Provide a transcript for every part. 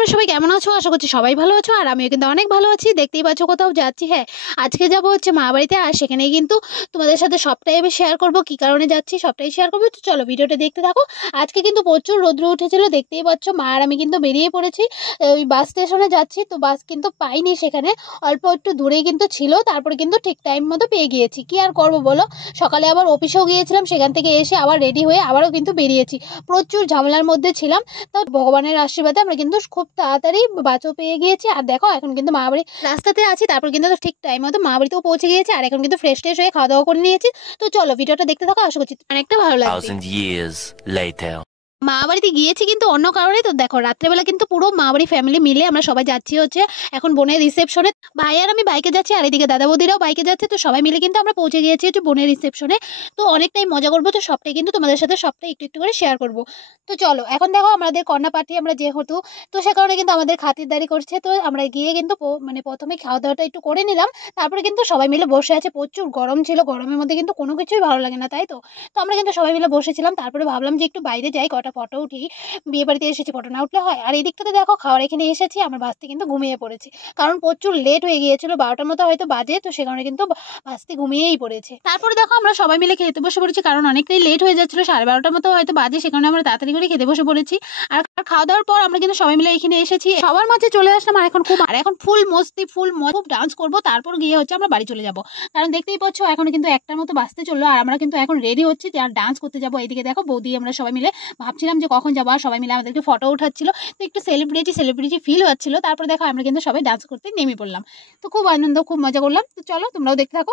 তোমরা সবাই কেমন আছো? আশা করছি সবাই ভালো আছো, আর আমিও কিন্তু অনেক ভালো আছি। দেখতেই পাচ্ছ কোথাও যাচ্ছি। হ্যাঁ, আজকে যাবো হচ্ছে মা বাড়িতে, আর সেখানে কিন্তু তোমাদের সাথে সবটাই আমি শেয়ার করব, কি কারণে যাচ্ছি সবটাই শেয়ার করবো। তো চলো ভিডিওটা দেখতে থাকো। আজকে কিন্তু প্রচুর রৌদ্র উঠেছিল, দেখতেই পাচ্ছ। মা আর আমি কিন্তু বেরিয়ে পড়েছি, ওই বাস স্টেশনে যাচ্ছি। তো বাস কিন্তু পাইনি সেখানে, অল্প একটু দূরেই কিন্তু ছিল। তারপরে কিন্তু ঠিক টাইম মতো পেয়ে গিয়েছি। কি আর করবো বলো, সকালে আবার অফিসেও গিয়েছিলাম, সেখান থেকে এসে আবার রেডি হয়ে আবারও কিন্তু বেরিয়েছি। প্রচুর ঝামেলার মধ্যে ছিলাম, তো ভগবানের আশীর্বাদে আমরা কিন্তু খুব তাড়াতাড়ি বাসও পেয়ে গিয়েছি। আর দেখো এখন কিন্তু মা বাড়ি রাস্তাতে আছি, তারপর কিন্তু ঠিক টাইম মতো মা বাড়িতেও পৌঁছে গিয়েছি। আর এখন কিন্তু ফ্রেশ ট্রেশ হয়ে খাওয়া দাওয়া করে নিয়েছি। তো চলো ভিডিওটা দেখতে থাকো, আশা করছি অনেকটা ভালো লাগবে। 1000 years later. মা বাড়িতে গিয়েছি কিন্তু অন্য কারণে। তো দেখো রাত্রেবেলা কিন্তু পুরো মা বাড়ি ফ্যামিলি মিলে আমরা সবাই যাচ্ছি হচ্ছে এখন বোনের রিসেপশনে। ভাই আর আমি বাইকে যাচ্ছি, আর এদিকে দাদা বৌদিরাও বাইকে যাচ্ছে। তো সবাই মিলে কিন্তু আমরা পৌঁছে গিয়েছি হচ্ছে বোনের রিসেপশনে। তো অনেকটাই মজা করবো, তো সবটাই কিন্তু তোমাদের সাথে সবটাই একটু একটু করে শেয়ার করবো। তো চলো এখন দেখো আমাদের কন্যা পার্টি আমরা যেহেতু, তো সে কারণে কিন্তু আমাদের খাতিরদারি করছে। তো আমরা গিয়ে কিন্তু মানে প্রথমে খাওয়া দাওয়াটা একটু করে নিলাম, তারপরে কিন্তু সবাই মিলে বসে আছে। প্রচুর গরম ছিল, গরমের মধ্যে কিন্তু কোনো কিছুই ভালো লাগে না, তাই তো। তো আমরা কিন্তু সবাই মিলে বসেছিলাম, তারপরে ভাবলাম যে একটু বাইরে যাই, কটা ফটো উঠি। বিয়ে বাড়িতে এসেছি, ফটো না উঠলে হয়। আর এই দিকটাতে দেখো খাওয়ার এখানে এসেছি, আমার বাসটি কিন্তু ঘুমিয়ে পড়েছি, কারণ প্রচুর লেট হয়ে গিয়েছিল, 12টার মতো হয়তো বাজে। তো সে কারণে কিন্তু বাসটি ঘুমিয়েই পড়েছে। তারপরে দেখো আমরা সবাই মিলে খেতে বসে পড়েছি, কারণ অনেকটাই লেট হয়ে যাচ্ছিল, 12:30টার মতো হয়তো বাজে। সে কারণে আমরা তাড়াতাড়ি করে খেতে বসে পড়েছি। আর খাওয়া দাওয়ার পর আমরা কিন্তু সবাই মিলে এখানে এসেছি, সবার মাঝে চলে আসলাম। আর এখন ফুল মস্তি, ফুল খুব ডান্স করবো, তারপর গিয়ে হচ্ছে আমরা বাড়ি চলে যাবো। কারণ দেখতেই পাচ্ছ এখন কিন্তু 1টার মতো বাজতে চললো, আর আমরা কিন্তু এখন রেডি হচ্ছি যে আর ডান্স করতে যাবো। এইদিকে দেখো বৌদি আমরা সবাই মিলে ভাবছিলাম যে কখন যাবো, আর সবাই মিলে আমাদেরকে ফটো উঠাচ্ছিল। তো একটু সেলিব্রিটি ফিল হচ্ছিল। তারপর দেখো আমরা কিন্তু সবাই ডান্স করতে নেমে পড়লাম। তো খুব আনন্দ, খুব মজা করলাম। তো চলো তোমরাও দেখতে থাকো।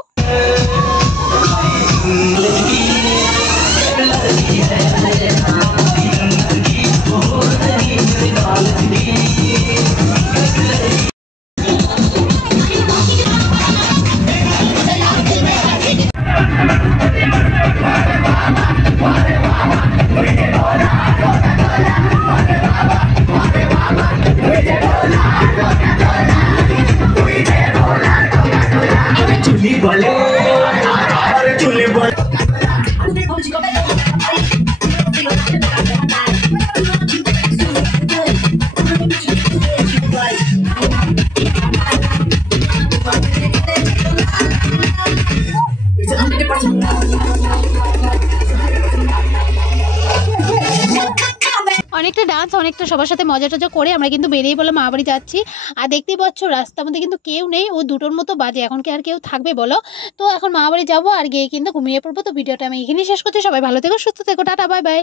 অনেকটা ডান্স, অনেকটা সবার সাথে মজা টজা করে আমরা কিন্তু বেরিয়ে পড়লাম, মা বাড়ি যাচ্ছি। আর দেখতেই পাচ্ছ রাস্তার মধ্যে কিন্তু কেউ নেই, ও 2টোর মতো বাজে, এখন কি আর কেউ থাকবে বলো। তো এখন মা বাড়ি যাবো আর গিয়ে কিন্তু ঘুমিয়ে পড়বো। তো ভিডিওটা আমি এখানেই শেষ করছি। সবাই ভালো থেকো, সুস্থ থেকো, টাটা, বাই বাই।